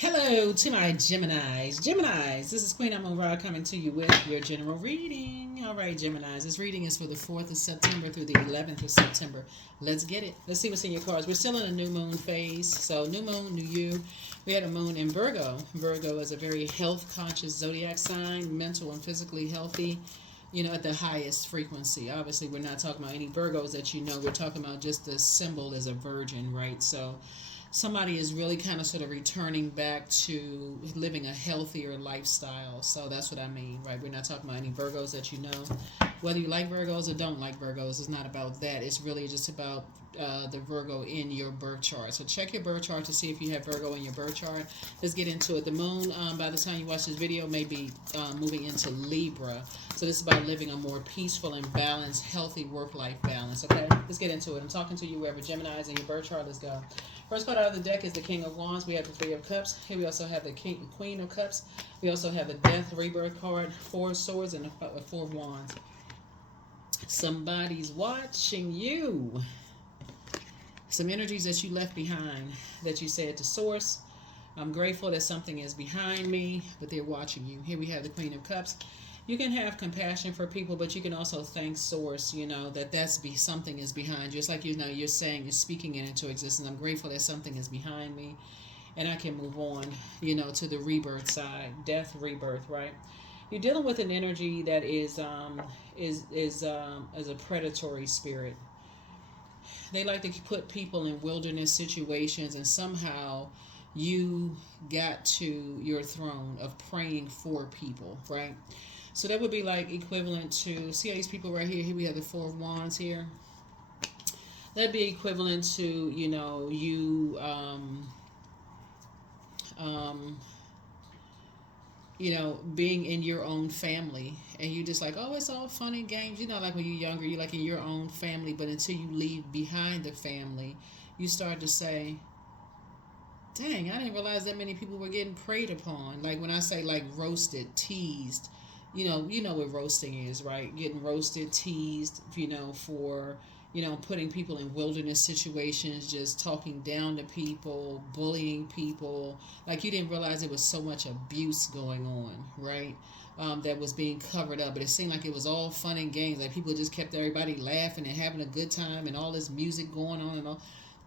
Hello to my Geminis. Geminis, this is Queen Amun Ra coming to you with your general reading. All right, Geminis, this reading is for the 4th of September through the 11th of September. Let's get it. Let's see what's in your cards. We're still in a new moon phase. So new moon, new you. We had a moon in Virgo. Virgo is a very health conscious zodiac sign, mental and physically healthy, at the highest frequency. Obviously, we're not talking about any Virgos that you know. We're talking about just the symbol as a virgin, right? So somebody is really kind of sort of returning back to living a healthier lifestyle. So that's what I mean, right? We're not talking about any Virgos that you know. Whether you like Virgos or don't like Virgos, it's not about that. It's really just about the Virgo in your birth chart. So check your birth chart to see if you have Virgo in your birth chart. Let's get into it. The moon, by the time you watch this video, may be moving into Libra. So this is about living a more peaceful and balanced, healthy work-life balance. Okay, let's get into it. I'm talking to you wherever Gemini is in your birth chart. Let's go. First card out of the deck is the King of Wands. We have the Three of Cups. Here we also have the Queen of Cups. We also have the Death Rebirth card, Four of Swords, and the Four of Wands. Somebody's watching you. Some energies that you left behind that you said to Source. I'm grateful that something is behind me, but they're watching you. Here we have the Queen of Cups. You can have compassion for people, but you can also thank Source, that something is behind you. It's like, you're saying, you're speaking it into existence. I'm grateful that something is behind me, and I can move on, to the rebirth side, death, rebirth, right? You're dealing with an energy that is a predatory spirit. They like to put people in wilderness situations, and somehow you got to your throne of praying for people, right? So that would be like equivalent to, see all these people right here? Here we have the Four of Wands here. That'd be equivalent to, being in your own family, and you just like, oh, it's all fun and games. Like when you're younger, you're like in your own family, but until you leave behind the family, you start to say, dang, I didn't realize that many people were getting preyed upon. Like when I say like roasted, teased, you know what roasting is, right? Getting roasted, teased, for, putting people in wilderness situations, just talking down to people, bullying people. Like you didn't realize there was so much abuse going on, right? That was being covered up. But it seemed like it was all fun and games. Like people just kept everybody laughing and having a good time and all this music going on and all.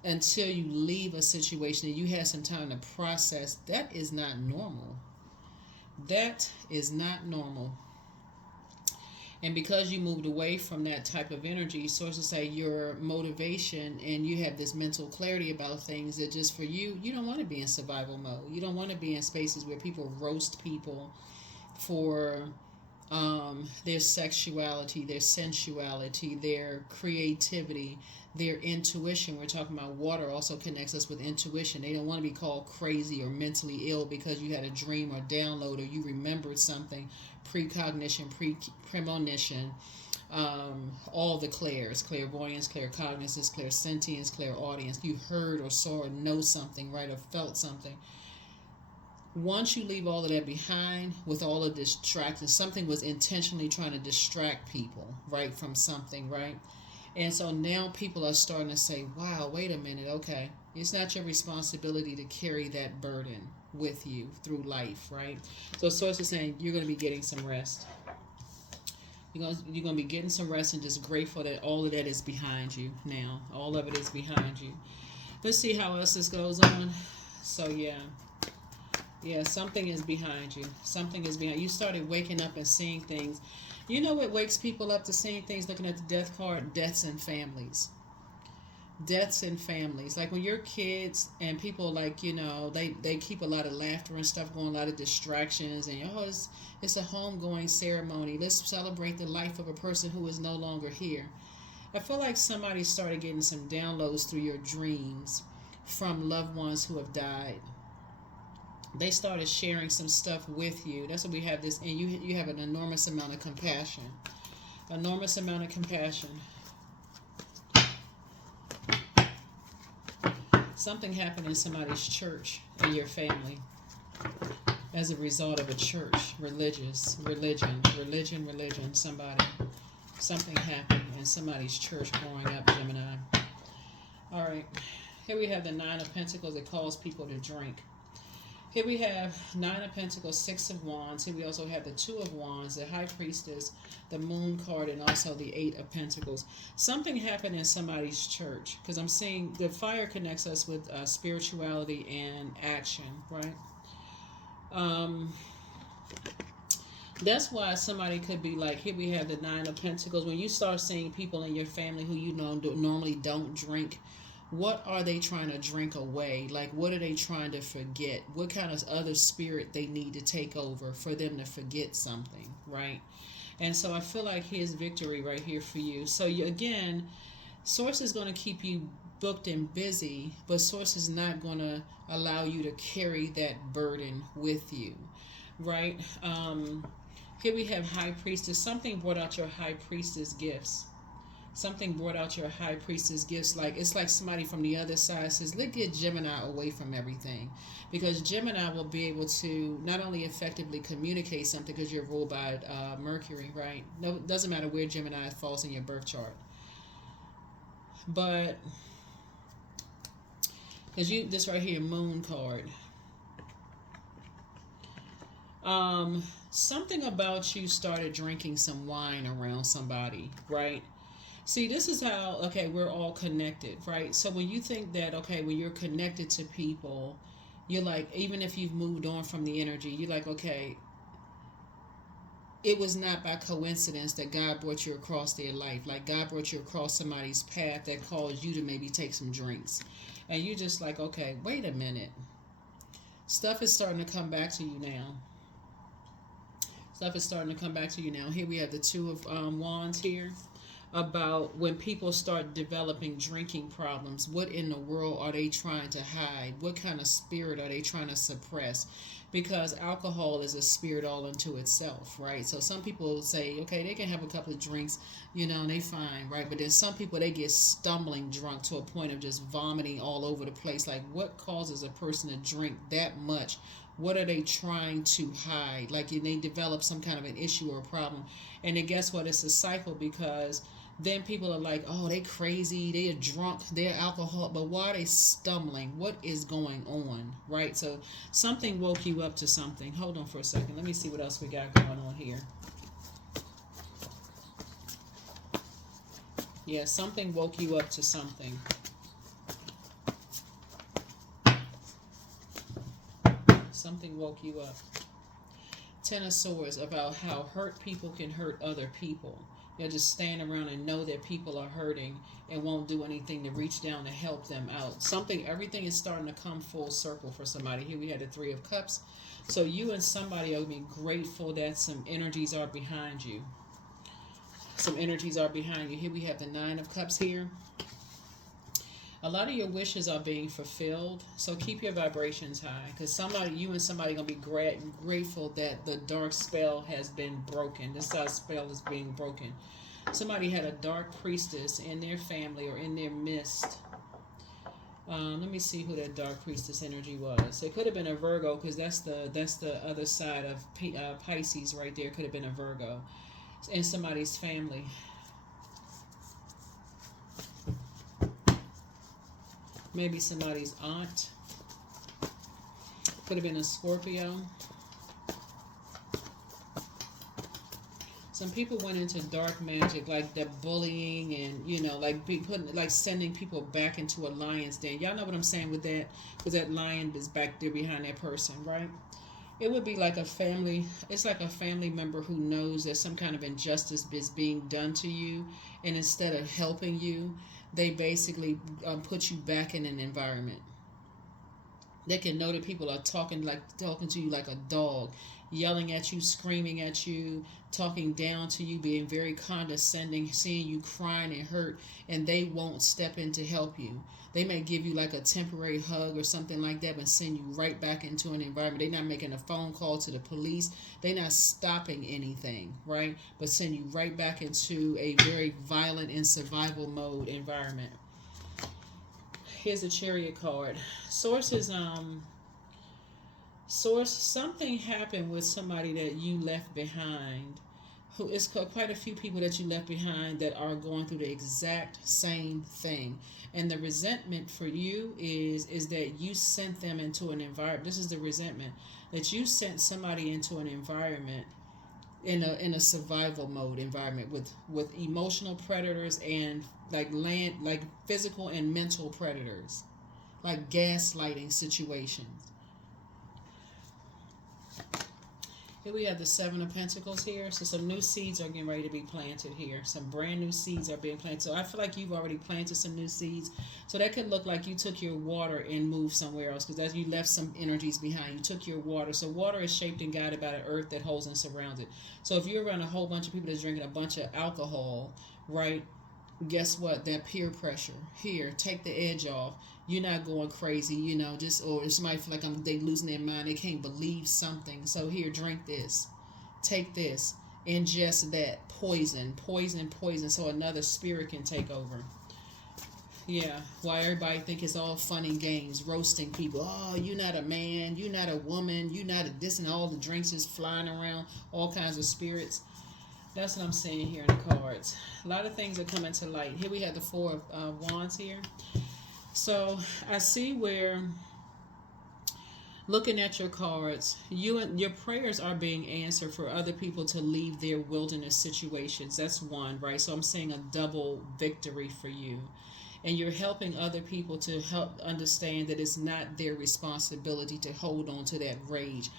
Until you leave a situation and you have some time to process, that is not normal. That is not normal. And because you moved away from that type of energy, sources say your motivation and you have this mental clarity about things that just for you, you don't want to be in survival mode. You don't want to be in spaces where people roast people for their sexuality, their sensuality, their creativity, their intuition. We're talking about water also connects us with intuition. They don't want to be called crazy or mentally ill because you had a dream or download or you remembered something, precognition, premonition, all the clairs, clairvoyance, claircognizance, clairsentience, clairaudience. You heard or saw or know something, right, or felt something. Once you leave all of that behind with all of this distraction, something was intentionally trying to distract people, right, from something, right? And so now people are starting to say, wow, wait a minute, okay. It's not your responsibility to carry that burden with you through life, right? So Source is saying you're going to be getting some rest. You're going to be getting some rest and just grateful that all of that is behind you now. All of it is behind you. Let's see how else this goes on. So, yeah, something is behind you. Something is behind you. You started waking up and seeing things. You know what wakes people up to seeing things, looking at the death card? Deaths in families. Deaths in families. Like when you're kids and people like, they keep a lot of laughter and stuff going, a lot of distractions. And, it's a homegoing ceremony. Let's celebrate the life of a person who is no longer here. I feel like somebody started getting some downloads through your dreams from loved ones who have died. They started sharing some stuff with you. That's what we have this, and you have an enormous amount of compassion. Enormous amount of compassion. Something happened in somebody's church in your family as a result of a church, religion, something happened in somebody's church growing up, Gemini. All right, here we have the Nine of Pentacles that calls people to drink. Here we have Nine of Pentacles, Six of Wands. Here we also have the Two of Wands, the High Priestess, the Moon card, and also the Eight of Pentacles. Something happened in somebody's church, because I'm seeing the fire connects us with spirituality and action, right? That's why somebody could be like, here we have the Nine of Pentacles. When you start seeing people in your family who you know normally don't drink, what are they trying to drink away? Like, what are they trying to forget? What kind of other spirit they need to take over for them to forget something, right? And so I feel like here's victory right here for you. So you, again, Source is going to keep you booked and busy, but Source is not going to allow you to carry that burden with you, right? Here we have High Priestess. Something brought out your High Priestess gifts. Something brought out your High Priestess gifts. Like, it's like somebody from the other side says, let's get Gemini away from everything. Because Gemini will be able to not only effectively communicate something, because you're ruled by Mercury, right? No, it doesn't matter where Gemini falls in your birth chart. But, because you, this right here, Moon card. Something about you started drinking some wine around somebody, right? See, this is how, okay, we're all connected, right? So when you think that, okay, when you're connected to people, you're like, even if you've moved on from the energy, you're like, okay, it was not by coincidence that God brought you across their life. Like, God brought you across somebody's path that caused you to maybe take some drinks. And you're just like, okay, wait a minute. Stuff is starting to come back to you now. Stuff is starting to come back to you now. Here we have the Two of Wands here. About when people start developing drinking problems, what in the world are they trying to hide? What kind of spirit are they trying to suppress? Because alcohol is a spirit all unto itself, right? So some people say, okay, they can have a couple of drinks, you know, and they fine, right? But then some people, they get stumbling drunk to a point of just vomiting all over the place. Like, what causes a person to drink that much? What are they trying to hide? Like, they develop some kind of an issue or a problem. And then guess what? It's a cycle, because then people are like, oh, they crazy, they're drunk, they're alcohol, but why are they stumbling? What is going on, right? So something woke you up to something. Hold on for a second. Let me see what else we got going on here. Yeah, something woke you up to something. Something woke you up. Ten of Swords, about how hurt people can hurt other people. They'll just stand around and know that people are hurting and won't do anything to reach down to help them out. Everything is starting to come full circle for somebody. Here we had the Three of Cups. So you and somebody will be grateful that some energies are behind you. Some energies are behind you. Here we have the Nine of Cups here. A lot of your wishes are being fulfilled, so keep your vibrations high, because you and somebody going to be grateful that the dark spell has been broken. This spell is being broken. Somebody had a dark priestess in their family or in their midst. Let me see who that dark priestess energy was. It could have been a Virgo, because that's the other side of Pisces right there. Could have been a Virgo in somebody's family. Maybe somebody's aunt. Could have been a Scorpio. Some people went into dark magic, like the bullying and, you know, like sending people back into a lion's den. Y'all know what I'm saying with that? Because that lion is back there behind that person, right? It would be like a family. It's like a family member who knows that some kind of injustice is being done to you, and instead of helping you, they basically put you back in an environment. They can know that people are talking to you like a dog, yelling at you, screaming at you, talking down to you, being very condescending, seeing you crying and hurt, and they won't step in to help you. They may give you like a temporary hug or something like that, but send you right back into an environment. They're not making a phone call to the police. They're not stopping anything, right? But send you right back into a very violent and survival mode environment. Here's a Chariot card. Source, something happened with somebody that you left behind who it's quite a few people that you left behind that are going through the exact same thing. And the resentment for you is that you sent them into an environment. This is the resentment, that you sent somebody into an environment, in a survival mode environment, with emotional predators and like physical and mental predators, like gaslighting situations. Here we have the Seven of Pentacles here. So some new seeds are getting ready to be planted here. Some brand new seeds are being planted. So I feel like you've already planted some new seeds. So that could look like you took your water and moved somewhere else, because as you left some energies behind, you took your water. So water is shaped and guided by the earth that holds and surrounds it. So if you're around a whole bunch of people that's drinking a bunch of alcohol, right? Guess what? That peer pressure. Here, take the edge off. You're not going crazy, or somebody feel like they losing their mind. They can't believe something. So here, drink this. Take this. Ingest that. Poison. Poison, poison. So another spirit can take over. Yeah. Why everybody think it's all fun and games. Roasting people. Oh, you're not a man. You're not a woman. You're not a this, and all the drinks is flying around. All kinds of spirits. That's what I'm seeing here in the cards. A lot of things are coming to light. Here we have the Four of Wands here. So I see where, looking at your cards, your prayers are being answered for other people to leave their wilderness situations. That's one, right? So I'm seeing a double victory for you. And you're helping other people to help understand that it's not their responsibility to hold on to that rage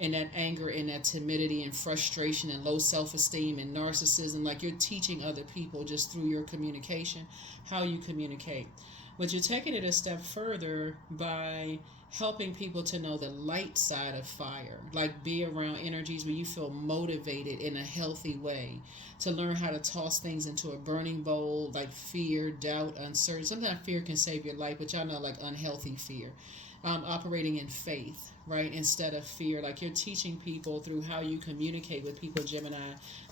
and that anger and that timidity and frustration and low self-esteem and narcissism. Like, you're teaching other people just through your communication, how you communicate. But you're taking it a step further by helping people to know the light side of fire. Like, be around energies where you feel motivated in a healthy way, to learn how to toss things into a burning bowl, like fear, doubt, uncertainty. Sometimes fear can save your life, but y'all know, like, unhealthy fear. Operating in faith, right, instead of fear. Like, you're teaching people through how you communicate with people, Gemini,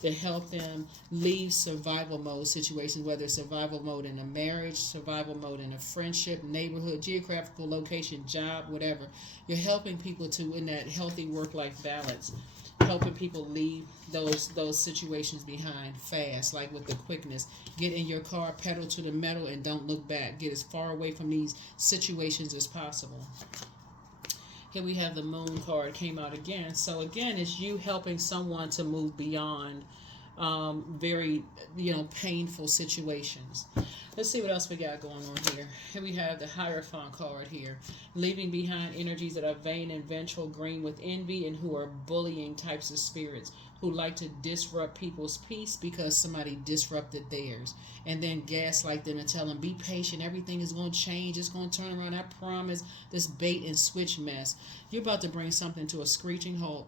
to help them leave survival mode situations, whether it's survival mode in a marriage, survival mode in a friendship, neighborhood, geographical location, job, whatever. You're helping people to, in that healthy work-life balance, helping people leave those situations behind fast, like with the quickness. Get in your car, pedal to the metal, and don't look back. Get as far away from these situations as possible. Here we have the Moon card came out again. So again, it's you helping someone to move beyond very painful situations. Let's see what else we got going on here. Here we have the Hierophant card here. Leaving behind energies that are vain and vengeful, green with envy, and who are bullying types of spirits, who like to disrupt people's peace because somebody disrupted theirs, and then gaslight them and tell them, be patient, everything is going to change, it's going to turn around, I promise. This bait and switch mess. You're about to bring something to a screeching halt.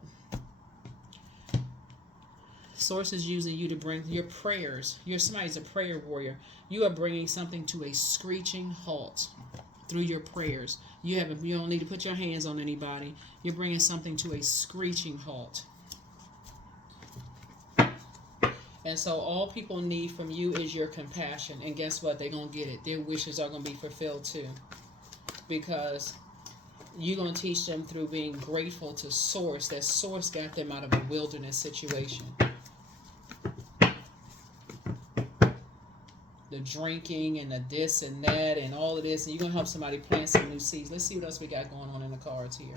Sources using you to bring your prayers. Somebody's a prayer warrior. You are bringing something to a screeching halt through your prayers. You don't need to put your hands on anybody. You're bringing something to a screeching halt. And so all people need from you is your compassion. And guess what? They're going to get it. Their wishes are going to be fulfilled too. Because you're going to teach them through being grateful to Source. That Source got them out of a wilderness situation. The drinking and the this and that and all of this. And you're going to help somebody plant some new seeds. Let's see what else we got going on in the cards here.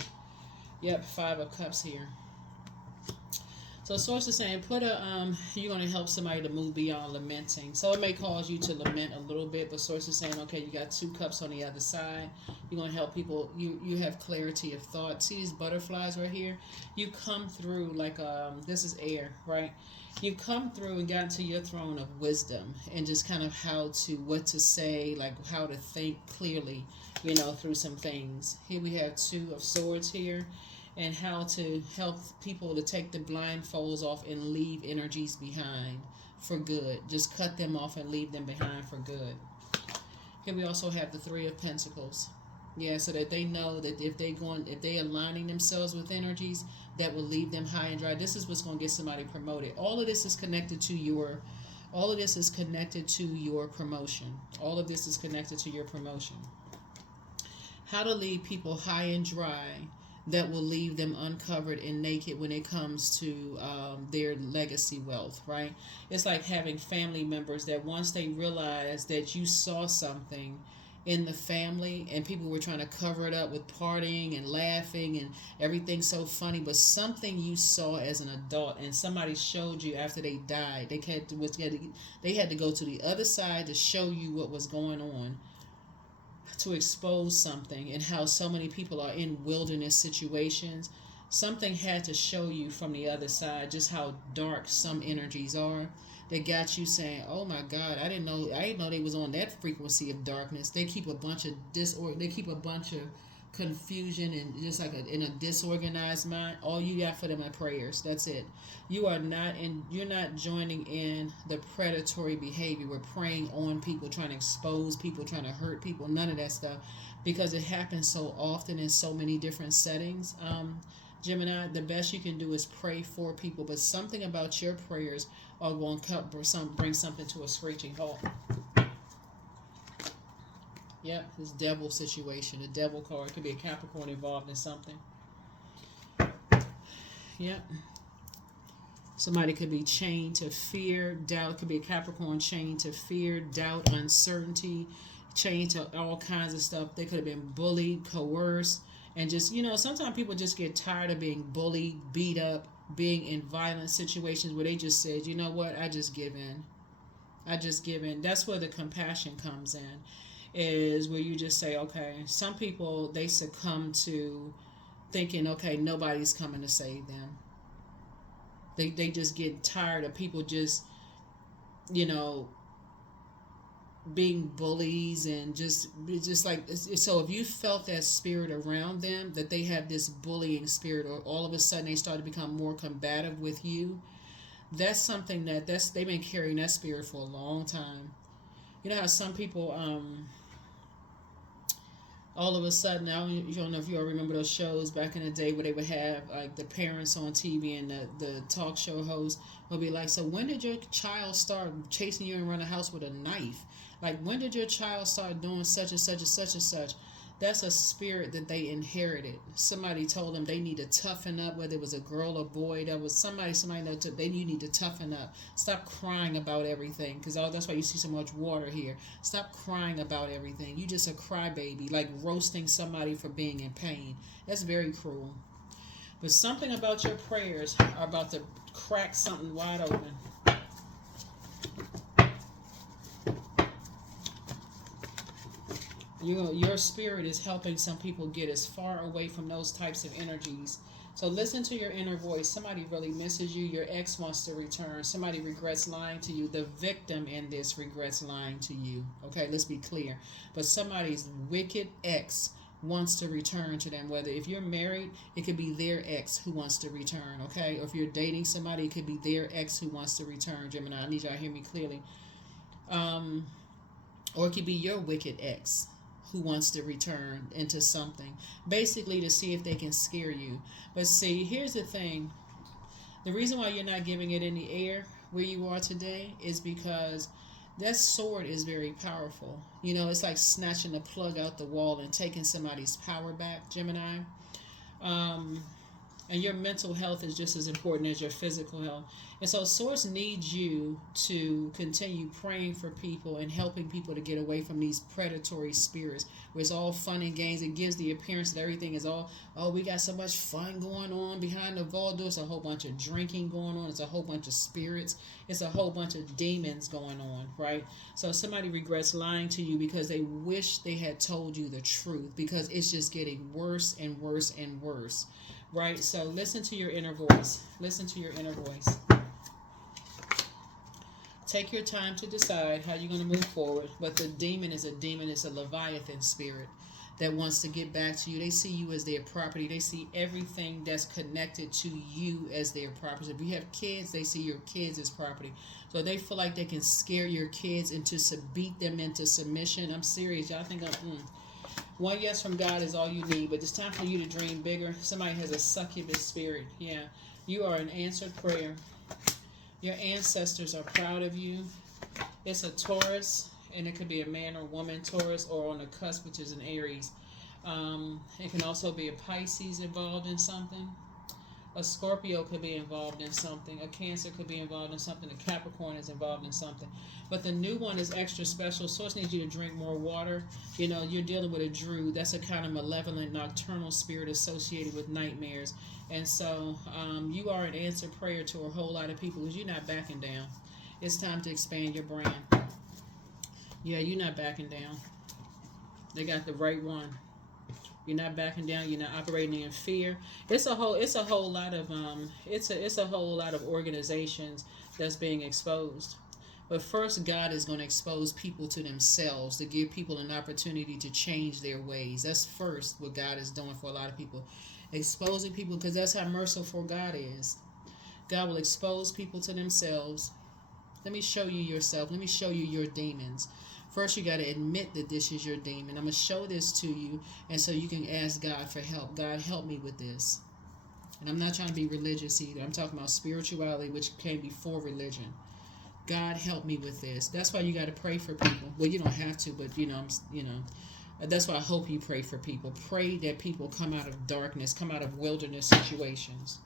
Yep, 5 of Cups here. So Source is saying, you're going to help somebody to move beyond lamenting. So it may cause you to lament a little bit, but Source is saying, okay, you got 2 cups on the other side. You're going to help people. You have clarity of thought. See these butterflies right here? You come through like, this is air, right? You come through and got to your throne of wisdom and just kind of what to say, like how to think clearly, through some things. Here we have 2 of Swords here. And how to help people to take the blindfolds off and leave energies behind for good. Just cut them off and leave them behind for good. Here we also have the 3 of Pentacles. Yeah, so that they know that if they aligning themselves with energies that will leave them high and dry, this is what's going to get somebody promoted. All of this is connected to your promotion. All of this is connected to your promotion. How to leave people high and dry that will leave them uncovered and naked when it comes to their legacy wealth, right? It's like having family members that once they realize that you saw something in the family and people were trying to cover it up with partying and laughing and everything so funny, but something you saw as an adult and somebody showed you after they died, they had to go to the other side to show you what was going on, to expose something, and how so many people are in wilderness situations. Something had to show you from the other side just how dark some energies are, that got you saying, "Oh my God, I didn't know they was on that frequency of darkness." They keep a bunch of they keep a bunch of confusion and just like in a disorganized mind. All you got for them are prayers. That's it. You're not joining in the predatory behavior. We're preying on people, trying to expose people, trying to hurt people. None of that stuff, because it happens so often in so many different settings. Gemini, the best you can do is pray for people, but something about your prayers are going to bring something to a screeching halt. Yep, this devil situation, the devil card, could be a Capricorn involved in something. Yep. Somebody could be chained to fear, doubt. Could be a Capricorn chained to fear, doubt, uncertainty, chained to all kinds of stuff. They could have been bullied, coerced, and just, sometimes people just get tired of being bullied, beat up, being in violent situations where they just said, "You know what, I just give in. I just give in." That's where the compassion comes in, is where you just say, okay, some people, they succumb to thinking, okay, nobody's coming to save them. They just get tired of people just, being bullies and just like, so if you felt that spirit around them, that they have this bullying spirit, or all of a sudden they start to become more combative with you, that's something they've been carrying that spirit for a long time. You know how some people all of a sudden, you don't know if you all remember those shows back in the day where they would have like the parents on TV and the talk show host would be like, "So when did your child start chasing you around the house with a knife? Like, when did your child start doing such and such and such and such?" That's a spirit that they inherited. Somebody told them they need to toughen up, whether it was a girl or boy. That was somebody that you need to toughen up. Stop crying about everything, because that's why you see so much water here. Stop crying about everything. You just a crybaby, like roasting somebody for being in pain. That's very cruel. But something about your prayers are about to crack something wide open. Your spirit is helping some people get as far away from those types of energies. So listen to your inner voice. Somebody really misses you. Your ex wants to return. Somebody regrets lying to you. The victim in this regrets lying to you. Okay, let's be clear. But somebody's wicked ex wants to return to them. Whether if you're married, it could be their ex who wants to return. Okay, or if you're dating somebody, it could be their ex who wants to return. Gemini, I need y'all to hear me clearly. Or it could be your wicked ex who wants to return into something, basically to see if they can scare you. But see, here's the thing. The reason why you're not giving it in the air where you are today is because that sword is very powerful. It's like snatching the plug out the wall and taking somebody's power back, Gemini. And your mental health is just as important as your physical health. And so Source needs you to continue praying for people and helping people to get away from these predatory spirits where it's all fun and games. It gives the appearance that everything is all, "Oh, we got so much fun going on behind the vault door." It's a whole bunch of drinking going on. It's a whole bunch of spirits. It's a whole bunch of demons going on, right? So somebody regrets lying to you because they wish they had told you the truth, because it's just getting worse and worse and worse. Right? So listen to your inner voice. Listen to your inner voice. Take your time to decide how you're going to move forward. But the demon is a demon. It's a Leviathan spirit that wants to get back to you. They see you as their property. They see everything that's connected to you as their property. If you have kids, they see your kids as property. So they feel like they can scare your kids into beat them into submission. I'm serious. Y'all think one yes from God is all you need, but it's time for you to dream bigger. Somebody has a succubus spirit. Yeah, you are an answered prayer. Your ancestors are proud of you. It's a Taurus, and it could be a man or woman Taurus, or on the cusp, which is an Aries. It can also be a Pisces involved in something. A Scorpio could be involved in something. A Cancer could be involved in something. A Capricorn is involved in something. But the new one is extra special. Source needs you to drink more water. You know, you're dealing with a Druid. That's a kind of malevolent, nocturnal spirit associated with nightmares. And so you are an answered prayer to a whole lot of people because you're not backing down. It's time to expand your brand. Yeah, you're not backing down. They got the right one. You're not backing down. You're not operating in fear. It's a whole lot of it's a whole lot of organizations that's being exposed. But first, God is going to expose people to themselves to give people an opportunity to change their ways. That's first what God is doing for a lot of people, exposing people because that's how merciful God is. God will expose people to themselves. Let me show you yourself. Let me show you your demons. First, you got to admit that this is your demon. I'm going to show this to you, and so you can ask God for help. God, help me with this. And I'm not trying to be religious either. I'm talking about spirituality, which came before religion. God, help me with this. That's why you got to pray for people. Well, you don't have to, but that's why I hope you pray for people. Pray that people come out of darkness, come out of wilderness situations.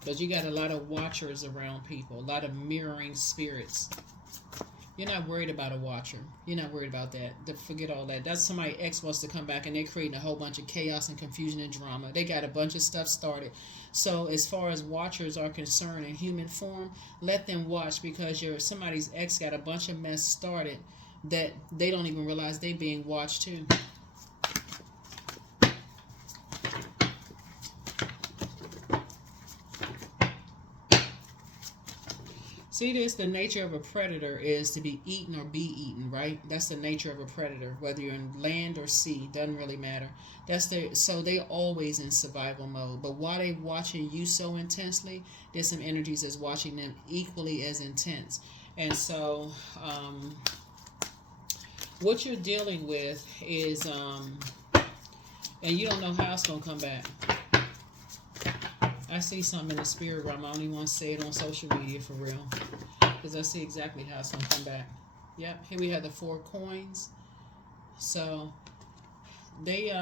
Because you got a lot of watchers around people, a lot of mirroring spirits. You're not worried about a watcher. You're not worried about that. Forget all that. That's somebody ex wants to come back and they're creating a whole bunch of chaos and confusion and drama. They got a bunch of stuff started. So as far as watchers are concerned in human form, let them watch because somebody's ex got a bunch of mess started that they don't even realize they being watched too. See this, the nature of a predator is to be eaten or be eaten, right? That's the nature of a predator, whether you're in land or sea, doesn't really matter. So they always in survival mode. But while they watching you so intensely, there's some energies that's watching them equally as intense. And so what you're dealing with is, and you don't know how it's going to come back. I see something in the spirit realm. I don't even want to say it on social media for real. Because I see exactly how it's going to come back. Yep, here we have the 4 coins. So, they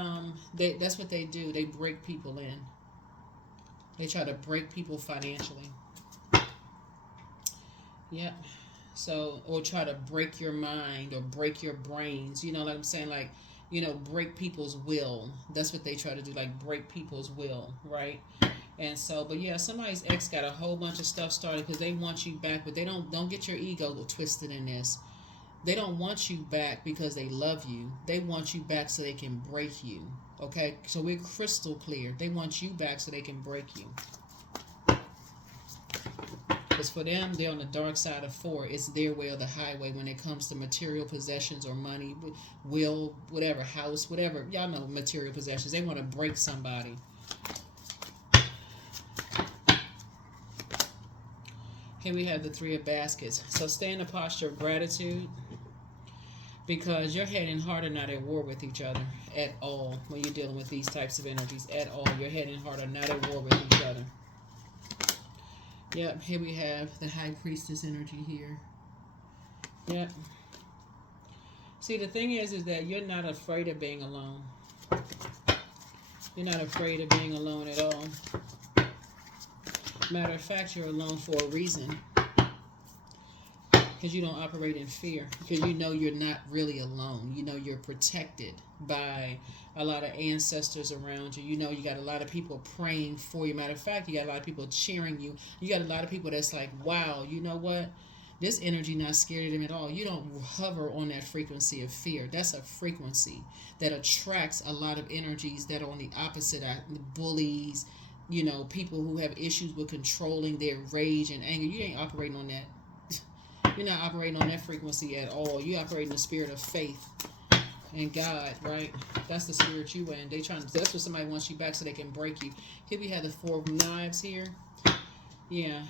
that's what they do. They break people in. They try to break people financially. Yep. So, or try to break your mind or break your brains. You know what I'm saying? Like, break people's will. That's what they try to do. Like, break people's will, right? And so, but yeah, somebody's ex got a whole bunch of stuff started because they want you back, but they don't get your ego twisted in this. They don't want you back because they love you. They want you back so they can break you. Okay? So we're crystal clear. They want you back so they can break you. Because for them, they're on the dark side of 4. It's their way or the highway when it comes to material possessions or money, will, whatever, house, whatever. Y'all know material possessions. They want to break somebody. Here we have the 3 of baskets. So stay in a posture of gratitude because your head and heart are not at war with each other at all when you're dealing with these types of energies. At all. Your head and heart are not at war with each other. Yep, here we have the High Priestess energy here. Yep. See, the thing is that you're not afraid of being alone. You're not afraid of being alone at all. Matter of fact, you're alone for a reason. Because you don't operate in fear. Because you know you're not really alone. You know you're protected by a lot of ancestors around you. You know you got a lot of people praying for you. Matter of fact, you got a lot of people cheering you. You got a lot of people that's like, wow, you know what? This energy not scared of them at all. You don't hover on that frequency of fear. That's a frequency that attracts a lot of energies that are on the opposite, bullies, people who have issues with controlling their rage and anger. You ain't operating on that. You're not operating on that frequency at all. You operate in the spirit of faith and God, right? That's the spirit you in. That's what somebody wants you back so they can break you. Here we have the 4 of knives here. Yeah.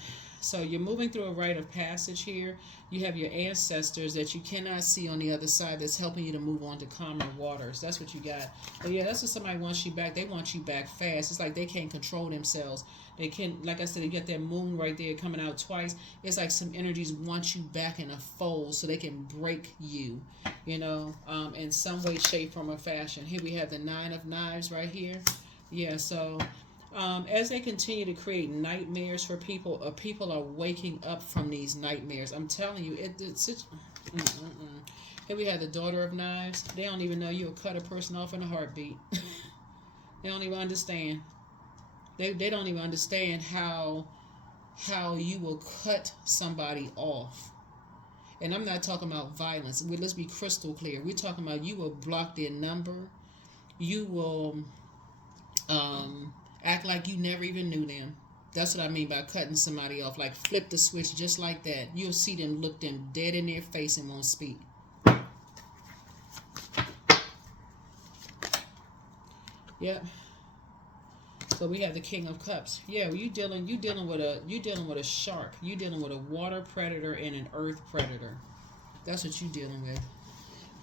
So you're moving through a rite of passage here. You have your ancestors that you cannot see on the other side that's helping you to move on to calmer waters. That's what you got. But yeah, that's what somebody wants you back. They want you back fast. It's like they can't control themselves. They can, like I said, you got that moon right there coming out twice. It's like some energies want you back in a fold so they can break you, in some way, shape, form, or fashion. Here we have the Nine of Knives right here. Yeah, so as they continue to create nightmares for people, people are waking up from these nightmares. I'm telling you, Here we have the Daughter of Knives. They don't even know you'll cut a person off in a heartbeat. They don't even understand. They don't even understand how you will cut somebody off. And I'm not talking about violence. Let's be crystal clear. We're talking about you will block their number. You will act like you never even knew them. That's what I mean by cutting somebody off. Like flip the switch just like that. You'll see them look them dead in their face and won't speak. Yep. So we have the King of Cups. Yeah, well, you dealing with a shark. You dealing with a water predator and an earth predator. That's what you dealing with.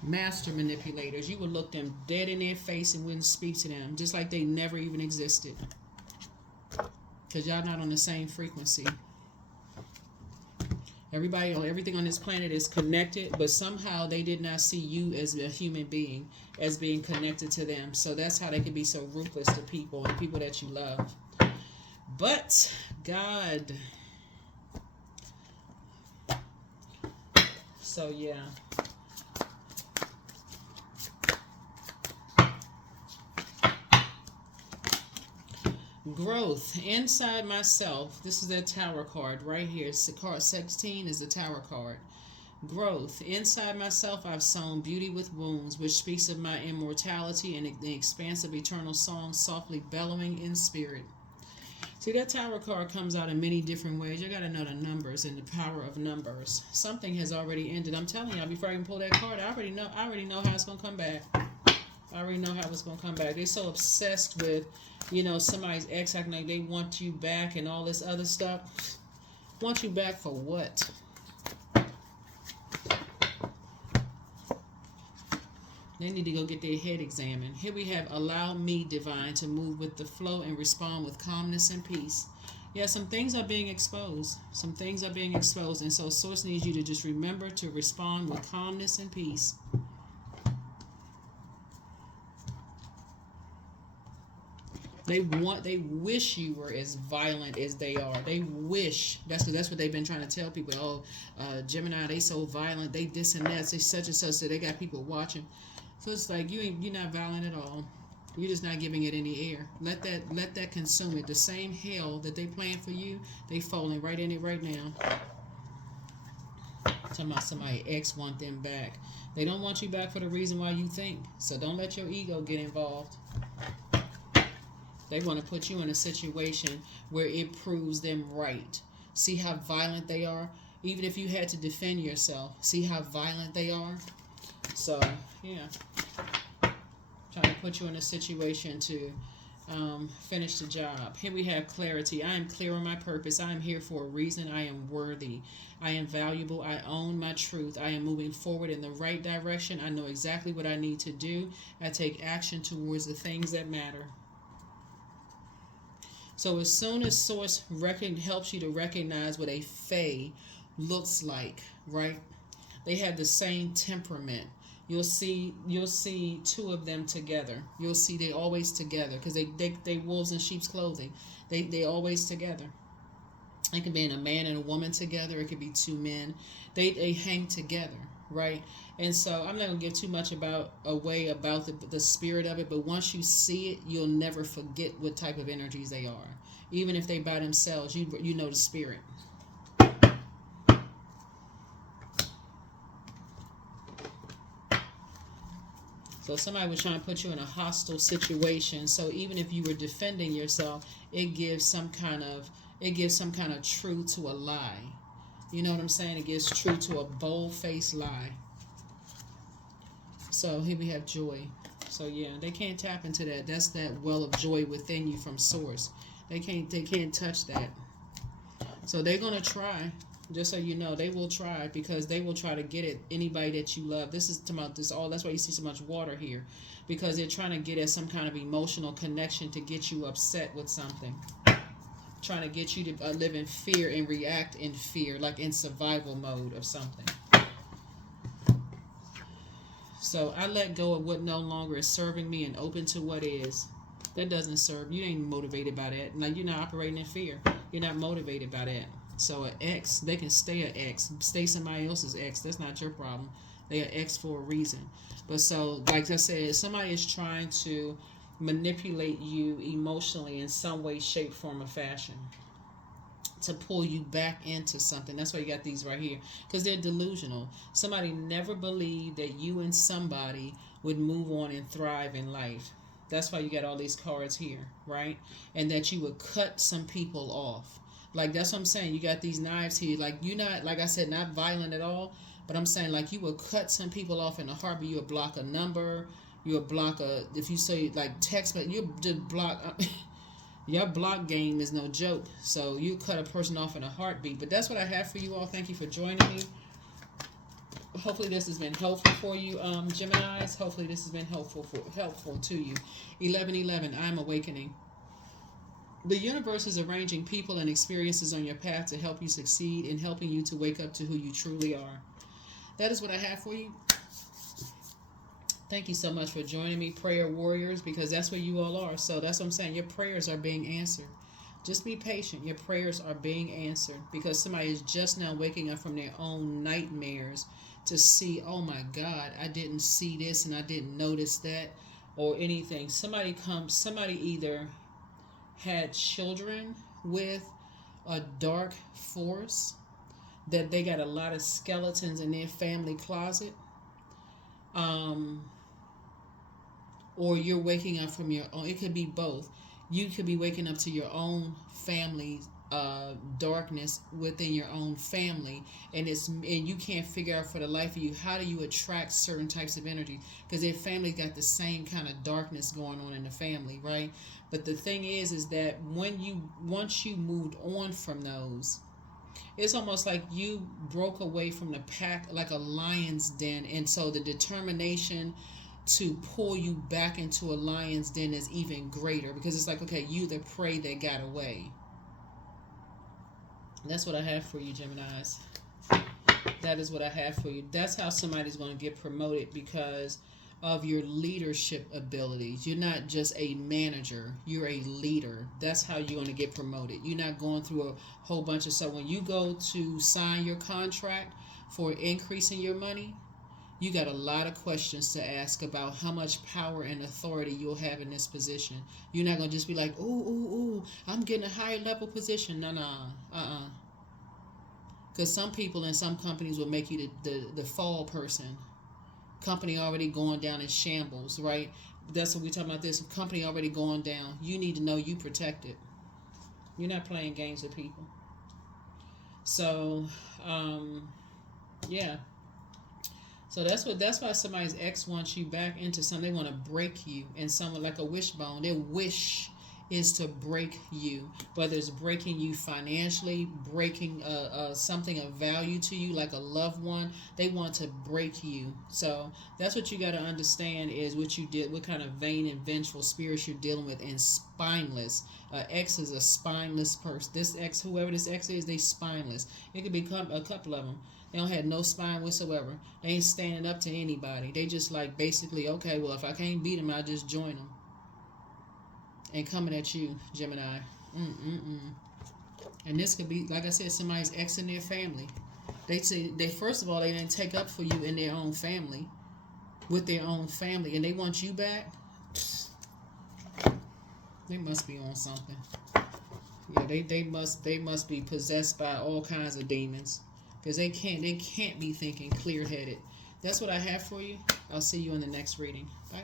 Master manipulators. You would look them dead in their face and wouldn't speak to them, just like they never even existed. Because y'all not on the same frequency. Everything on this planet is connected, but somehow they did not see you as a human being, as being connected to them. So that's how they can be so ruthless to people and people that you love. But God. So yeah. Growth inside myself. This is that Tower card right here. Card 16 is the Tower card. Growth inside myself. I've sown beauty with wounds, which speaks of my immortality and the expanse of eternal song, softly bellowing in spirit. See, that Tower card comes out in many different ways. You got to know the numbers and the power of numbers. Something has already ended. I'm telling y'all, before I can pull that card, I already know how it's gonna come back. I already know how it's gonna come back. They're so obsessed with, somebody's ex acting like they want you back and all this other stuff. Want you back for what? They need to go get their head examined. Here we have, allow me, divine, to move with the flow and respond with calmness and peace. Yeah, some things are being exposed. Some things are being exposed. And so Source needs you to just remember to respond with calmness and peace. They wish you were as violent as they are. They wish. That's what they've been trying to tell people. Oh, Gemini, they so violent. They this and that. They such and such. So they got people watching. So it's like you're not violent at all. You're just not giving it any air. Let that consume it. The same hell that they plan for you, they falling right in it right now. Talking about somebody ex want them back. They don't want you back for the reason why you think. So don't let your ego get involved. They want to put you in a situation where it proves them right. See how violent they are? Even if you had to defend yourself, see how violent they are? So, yeah. Trying to put you in a situation to finish the job. Here we have clarity. I am clear on my purpose. I am here for a reason. I am worthy. I am valuable. I own my truth. I am moving forward in the right direction. I know exactly what I need to do. I take action towards the things that matter. So as soon as Source helps you to recognize what a fae looks like, right? They have the same temperament. You'll see two of them together. You'll see they always together because they wolves in sheep's clothing. They always together. It could be a man and a woman together. It could be two men. They hang together, right? And so I'm not going to give too much away about the spirit of it, but once you see it, you'll never forget what type of energies they are. Even if they by themselves, you know the spirit. So somebody was trying to put you in a hostile situation. So even if you were defending yourself, it gives some kind of truth to a lie. You know what I'm saying? It gives truth to a bold-faced lie. So here we have joy. So yeah, they can't tap into that. That's that well of joy within you from Source. They can't touch that. So they're going to try. Just so you know, they will try, because they will try to get at anybody that you love. This is about this all. That's why you see so much water here, because they're trying to get at some kind of emotional connection to get you upset with something, trying to get you to live in fear and react in fear, like in survival mode of something. So I let go of what no longer is serving me and open to what is. That doesn't serve you. Ain't motivated by that. Now you're not operating in fear. You're not motivated by that. So an ex, they can stay an ex, stay somebody else's ex. That's not your problem. They are ex for a reason. But so, like I said, somebody is trying to manipulate you emotionally in some way, shape, form, or fashion to pull you back into something. That's why you got these right here, because they're delusional. Somebody never believed that you and somebody would move on and thrive in life. That's why you got all these cards here, right? And that you would cut some people off. Like, that's what I'm saying. You got these knives here. Like, you're not, like I said, not violent at all. But I'm saying, like, you will cut some people off in a heartbeat. You'll block a number. You'll block if you say, like, text, but you'll just block. Your block game is no joke. So you cut a person off in a heartbeat. But that's what I have for you all. Thank you for joining me. Hopefully this has been helpful for you, Geminis. Hopefully this has been helpful to you. 1111, I'm awakening. The universe is arranging people and experiences on your path to help you succeed and helping you to wake up to who you truly are. That is what I have for you. Thank you so much for joining me, prayer warriors, because that's what you all are. So that's what I'm saying. Your prayers are being answered. Just be patient. Your prayers are being answered, because somebody is just now waking up from their own nightmares to see, oh my God, I didn't see this and I didn't notice that or anything. Somebody either had children with a dark force, that they got a lot of skeletons in their family closet, or you're waking up from your own. It could be both. You could be waking up to your own family darkness within your own family, and you can't figure out for the life of you, how do you attract certain types of energy, because their family got the same kind of darkness going on in the family, right? But the thing is that once you moved on from those, it's almost like you broke away from the pack, like a lion's den, and so the determination to pull you back into a lion's den is even greater, because it's like, okay, you the prey that got away. That's what I have for you, Geminis. That is what I have for you. That's how somebody's going to get promoted, because of your leadership abilities. You're not just a manager, you're a leader. That's how you're going to get promoted. You're not going through a whole bunch of stuff. When you go to sign your contract for increasing your money, you got a lot of questions to ask about how much power and authority you'll have in this position. You're not going to just be like, ooh, I'm getting a higher level position. No. Because some people in some companies will make you the fall person. Company already going down in shambles, right? That's what we're talking about. This company already going down. You need to know you protected. You're not playing games with people. So, yeah. So that's why somebody's ex wants you back into something. They want to break you, and someone like a wishbone. Their wish is to break you, whether it's breaking you financially, breaking something of value to you, like a loved one. They want to break you. So that's what you got to understand, is what you did, what kind of vain and vengeful spirits you're dealing with, and spineless. Ex is a spineless person. This ex, whoever this ex is, they spineless. It could be a couple of them. They don't have no spine whatsoever. They ain't standing up to anybody. They just like, basically, okay, well, if I can't beat them, I'll just join them. And coming at you, Gemini. And this could be, like I said, somebody's ex in their family. They say, first of all, they didn't take up for you in their own family, with their own family, and they want you back. They must be on something. Yeah, they must be possessed by all kinds of demons, because they can't be thinking clear-headed. That's what I have for you. I'll see you in the next reading. Bye.